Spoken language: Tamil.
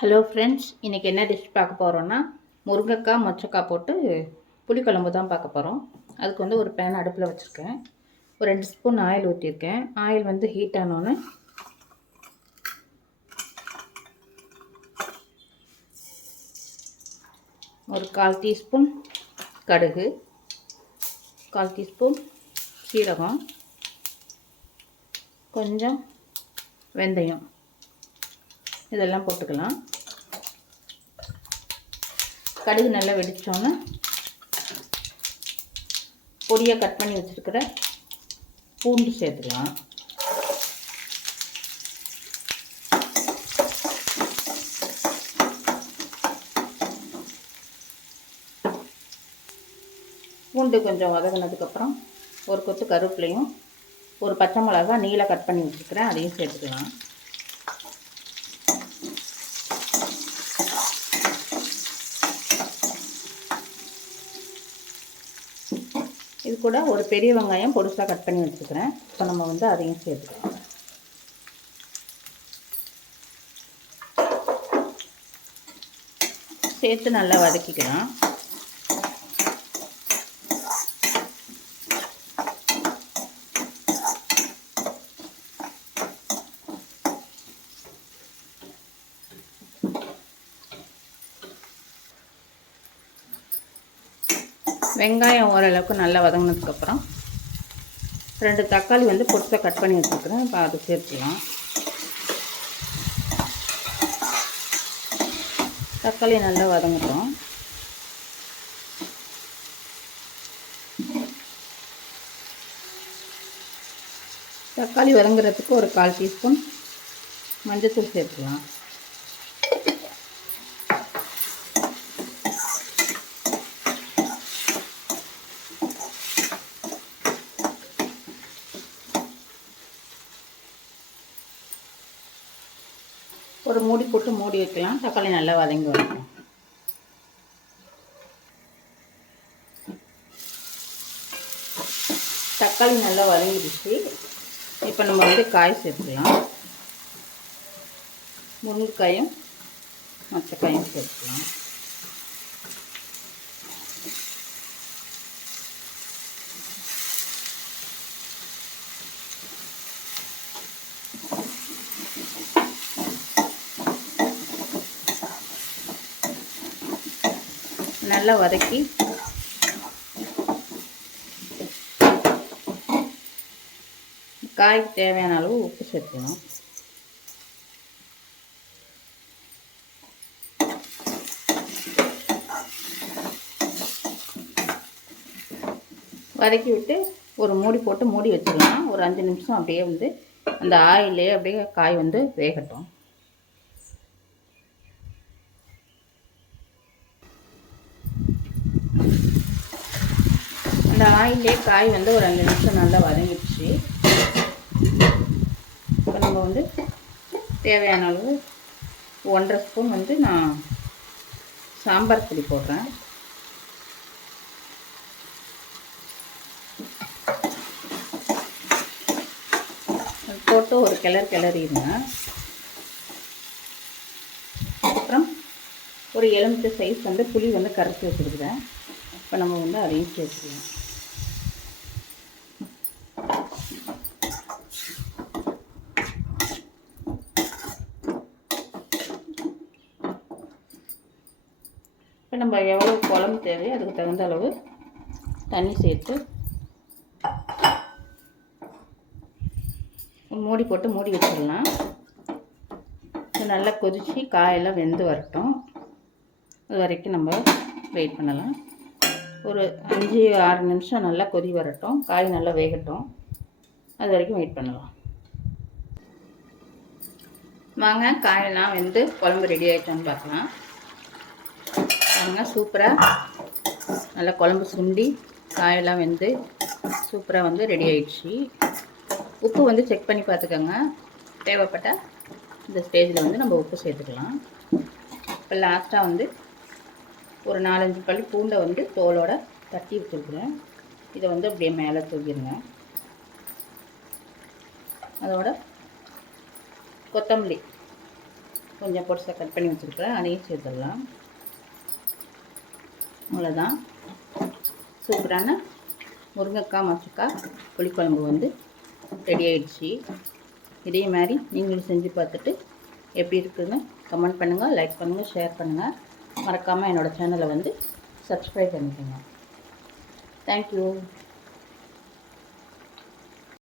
ஹலோ ஃப்ரெண்ட்ஸ், இன்றைக்கி என்ன டிஷ் பார்க்க போகிறோன்னா முருங்கைக்காய் மொச்சக்காய் போட்டு புளிக்குழம்பு தான் பார்க்க போகிறோம். அதுக்கு வந்து ஒரு பேன் அடுப்பில் வச்சுருக்கேன். ஒரு 2 ஸ்பூன் ஆயில் ஊற்றிருக்கேன். ஆயில் வந்து ஹீட் ஆனோன்னே ஒரு 1/4 டீஸ்பூன் கடுகு, 1/4 டீஸ்பூன் சீரகம், கொஞ்சம் வெந்தயம் இதெல்லாம் போட்டுக்கலாம். கடுகு நல்லா வெடித்தோன்னே பொடியாக கட் பண்ணி வச்சுருக்கிற பூண்டு சேர்த்துக்கலாம். பூண்டு கொஞ்சம் வதங்கினதுக்கப்புறம் ஒரு கொத்து கருவேப்பிலையும் ஒரு பச்சை மிளகா நீளமாக கட் பண்ணி வச்சுருக்கிறேன், அதையும் சேர்த்துக்கலாம். இது கூட ஒரு பெரிய வெங்காயம் பொடிசாக கட் பண்ணி வச்சுக்கிறேன். இப்போ நம்ம வந்து அதையும் சேர்த்துக்கலாம். சேர்த்து நல்லா வதக்கிக்கலாம். வெங்காயம் ஓரளவுக்கு நல்லா வதங்கினதுக்கப்புறம் 2 தக்காளி வந்து பொடிசாக கட் பண்ணி வச்சுருக்கிறேன். இப்போ அதை சேர்த்துக்கலாம். தக்காளி நல்லா வதங்கட்டும். தக்காளி வதங்குறதுக்கு ஒரு 1/4 டீஸ்பூன் மஞ்சள்தூள் சேர்த்துக்கலாம். ஒரு மூடி போட்டு மூடி வைக்கலாம். தக்காளி நல்லா வதங்கி வரணும். தக்காளி நல்லா வதங்கிடுச்சு. இப்போ நம்ம வந்து காய் சேர்த்துக்கலாம். முருங்கைக்காயும் மொச்சக்காயும் சேர்த்துக்கலாம். நல்லா வதக்கி காய்க்கு தேவையான அளவு உப்பு சேர்த்துக்கணும். வதக்கி விட்டு ஒரு மூடி போட்டு மூடி வச்சிடலாம். ஒரு 5 நிமிஷம் அப்படியே வந்து அந்த ஆயிலே அப்படியே காய் வந்து வேகட்டும். அந்த ஆயிலே காய் வந்து ஒரு 5 நிமிஷம் நல்லா வதங்கிடுச்சு. இப்போ நம்ம வந்து தேவையான அளவு 1.5 ஸ்பூன் வந்து நான் சாம்பார் பொடி போடுறேன். போட்டு ஒரு கிளறிடுங்க. அப்புறம் ஒரு எலுமிச்சை சைஸ் வந்து புளி வந்து கரைச்சி வச்சுருக்குறேன். இப்போ நம்ம வந்து அதையும் சேர்த்துக்கலாம். இப்போ நம்ம எவ்வளோ குழம்பு தேவையோ அதுக்கு தகுந்த அளவு தண்ணி சேர்த்து மூடி போட்டு மூடி வச்சிடலாம். நல்லா கொதித்து காயெல்லாம் வெந்து வரட்டும். அது வரைக்கும் நம்ம வெயிட் பண்ணலாம். ஒரு 5-6 நிமிஷம் நல்லா கொதி வரட்டும். காய் நல்லா வேகட்டும். அது வரைக்கும் வெயிட் பண்ணலாம். வாங்க, காயெல்லாம் வெந்து குழம்பு ரெடி ஆகிட்டோன்னு பார்க்கலாம். பாருங்க, சூப்பராக நல்லா குழம்பு சுண்டி காயெல்லாம் வெந்து சூப்பராக வந்து ரெடி ஆகிடுச்சு. உப்பு வந்து செக் பண்ணி பார்த்துக்கோங்க. தேவைப்பட்டால் இந்த ஸ்டேஜில் வந்து நம்ம உப்பு சேர்த்துக்கலாம். இப்போ லாஸ்ட்டாக வந்து ஒரு 4-5 பல் பூண்டை வந்து தோலோடு தட்டி வச்சுருக்குறேன். இதை வந்து அப்படியே மேலே தூக்கிடுங்க. அதோட கொத்தமல்லி கொஞ்சம் பொடிசாக கட் பண்ணி வச்சுருக்கிறேன், அதையும் சேர்த்துடலாம். அவ்வளோதான், சூப்பரான முருங்கைக்காய் மொச்சக்காய் புளிக்குழம்பு வந்து ரெடி ஆயிடுச்சு. இதே மாதிரி நீங்களும் செஞ்சு பார்த்துட்டு எப்படி இருக்குதுன்னு கமெண்ட் பண்ணுங்கள், லைக் பண்ணுங்கள், ஷேர் பண்ணுங்கள். மறக்காமல் என்னோடய சேனலை வந்து சப்ஸ்கிரைப் பண்ணிக்கோங்க. தேங்க்யூ.